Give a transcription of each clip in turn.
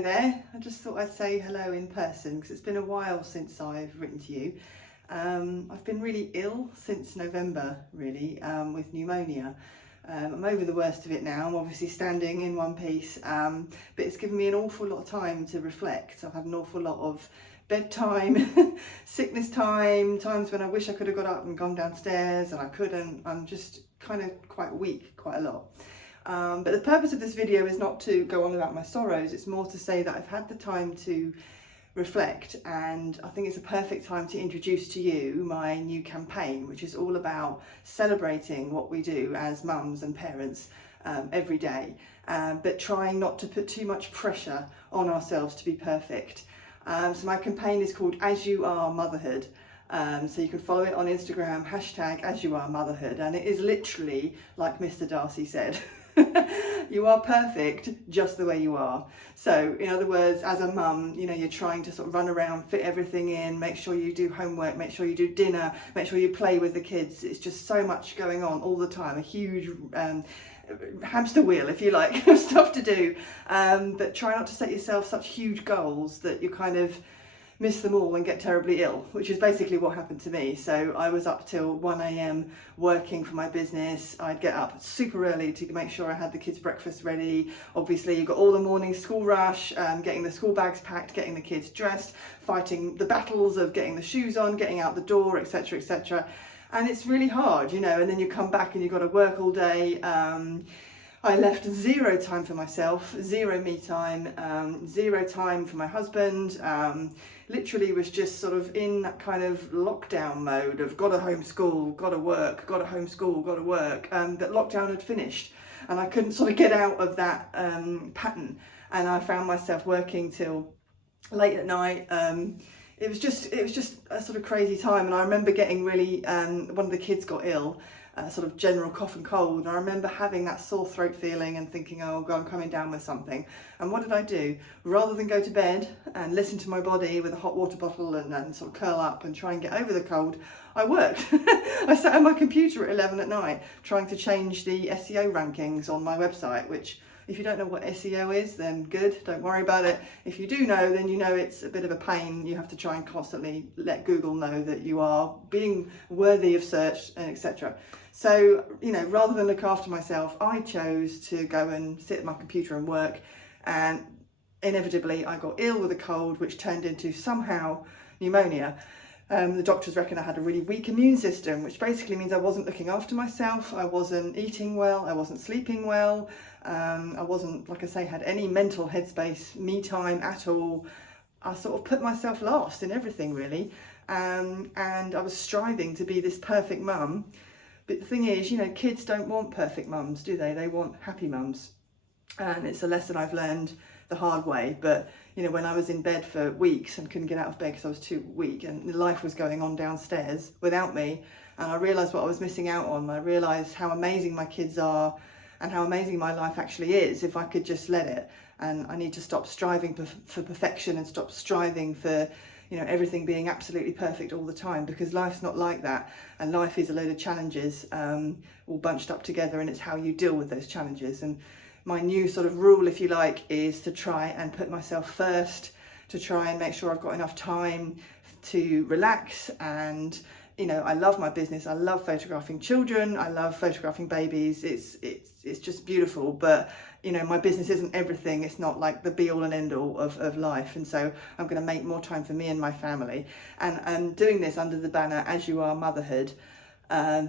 Hi there, I just thought I'd say hello in person because it's been a while since I've written to you. I've been really ill since November, really, with pneumonia. I'm over the worst of it now. I'm obviously standing in one piece, but it's given me an awful lot of time to reflect. I've had an awful lot of bedtime, sickness time, times when I wish I could have got up and gone downstairs and I couldn't. I'm just kind of quite weak, quite a lot. But the purpose of this video is not to go on about my sorrows, it's more to say that I've had the time to reflect, and I think it's a perfect time to introduce to you my new campaign, which is all about celebrating what we do as mums and parents every day, but trying not to put too much pressure on ourselves to be perfect. So my campaign is called As You Are Motherhood. So you can follow it on Instagram, #AsYouAreMotherhood, and it is literally like Mr. Darcy said. You are perfect just the way you are. So in other words, as a mum, you know, you're trying to sort of run around, fit everything in, make sure you do homework, make sure you do dinner, make sure you play with the kids. It's just so much going on all the time, a huge hamster wheel, if you like, of stuff to do. But try not to set yourself such huge goals that you kind of miss them all and get terribly ill, which is basically what happened to me. So I was up till 1 a.m. working for my business. I'd get up super early to make sure I had the kids' breakfast ready. Obviously you've got all the morning school rush, getting the school bags packed, getting the kids dressed, fighting the battles of getting the shoes on, getting out the door, etc, etc. And it's really hard, you know, and then you come back and you've got to work all day. I left zero time for myself, zero me time, zero time for my husband. Literally was just sort of in that kind of lockdown mode of gotta homeschool, gotta work, gotta homeschool, gotta work. But lockdown had finished and I couldn't sort of get out of that pattern. And I found myself working till late at night. It was just a sort of crazy time, and I remember getting really, one of the kids got ill, sort of general cough and cold, and I remember having that sore throat feeling and thinking, oh God, I'm coming down with something. And what did I do? Rather than go to bed and listen to my body with a hot water bottle and sort of curl up and try and get over the cold, I worked. I sat on my computer at 11 at night trying to change the SEO rankings on my website, which, if you don't know what SEO is, then good, don't worry about it. If you do know, then you know it's a bit of a pain. You have to try and constantly let Google know that you are being worthy of search, and etc. So, you know, rather than look after myself, I chose to go and sit at my computer and work, and inevitably I got ill with a cold, which turned into somehow pneumonia. The doctors reckon I had a really weak immune system, which basically means I wasn't looking after myself, I wasn't eating well, I wasn't sleeping well, I wasn't, like I say, had any mental headspace, me time at all. I sort of put myself last in everything really, and I was striving to be this perfect mum. But the thing is, you know, kids don't want perfect mums, do they? They want happy mums. And it's a lesson I've learned the hard way. But you know, when I was in bed for weeks and couldn't get out of bed because I was too weak, and life was going on downstairs without me, and I realised what I was missing out on. I realised how amazing my kids are and how amazing my life actually is if I could just let it. And I need to stop striving for perfection and stop striving for, you know, everything being absolutely perfect all the time, because life's not like that. And life is a load of challenges all bunched up together, and it's how you deal with those challenges. And my new sort of rule, if you like, is to try and put myself first, to try and make sure I've got enough time to relax. And you know, I love my business, I love photographing children, I love photographing babies, it's just beautiful. But you know, my business isn't everything, it's not like the be all and end all of life. And so I'm going to make more time for me and my family, and doing this under the banner As You Are Motherhood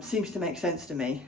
seems to make sense to me.